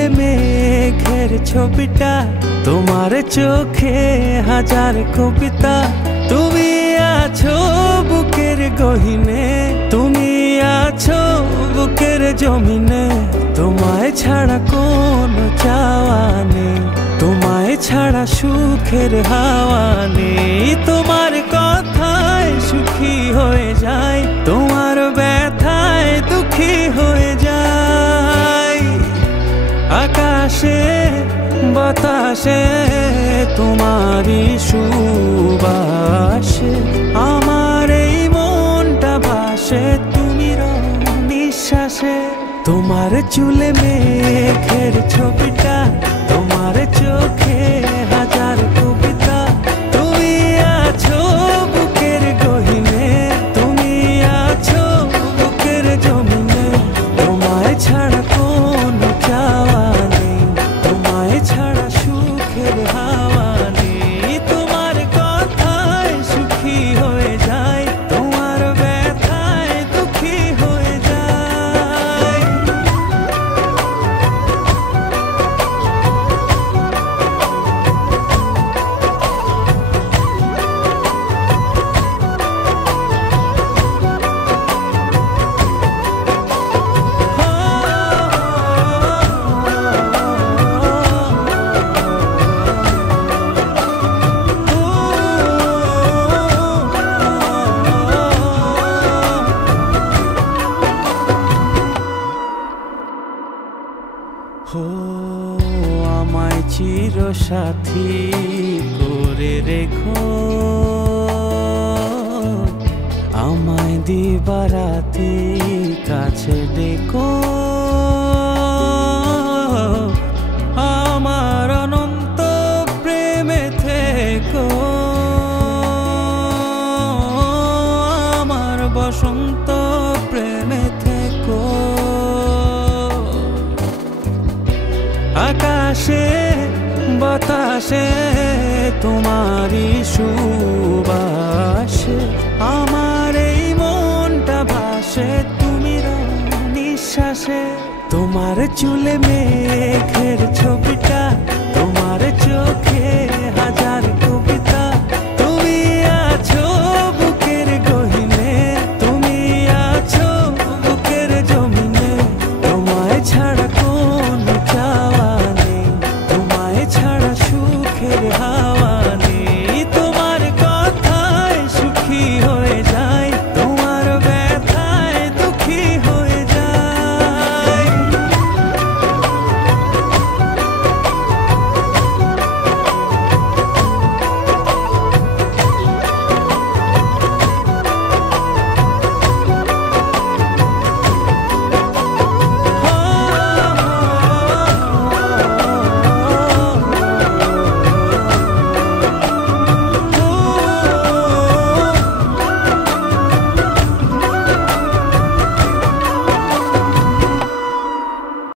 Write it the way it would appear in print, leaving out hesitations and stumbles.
চুলে মেঘের ছবিটা, তোমার চোখে হাজার কবিতা। তুমি আছো বুকের গহিনে, তুমি আছো বুকের জমিনে। তোমায় ছাড়া কোনো চাওয়া নেই, তোমায় ছাড়া সুখের হাওয়া নেই। তোমার কথায় সুখী হয়ে যায়, তোমার ব্যথায় দুঃখী হয়ে যায়। আকাশে বাতাসে তোমারই সুবাসে আমার এই মনটা ভাসে, তুমি নিঃশ্বাসে। তোমার চুলে মেঘের ছবিটা, তোমার চোখে হাজার কবিতা। তুমি আছো বুকের গহিনে, তুমি আছো বুকের জমিনে। তোমায় ছাড়া কোনো চাওয়া নেই, তোমায় ছাড়া সুখের হাওয়া নেই। তোমার কথায় সুখী হয়ে যায়, তোমার ব্যথায় দুঃখী হয়ে যায়। হো আমায় চির সাথী করে রেখো, আমায় দিবারাতি কাছে ডেকো। আমার অনন্ত প্রেমে থেকো, আমার বসন্ত প্রেমে থেকো। আকাশে বাতাসে তোমারই সুবাসে আমার এই মনটা ভাসে, তুমি নিঃশ্বাসে। তোমার চুলে মেঘ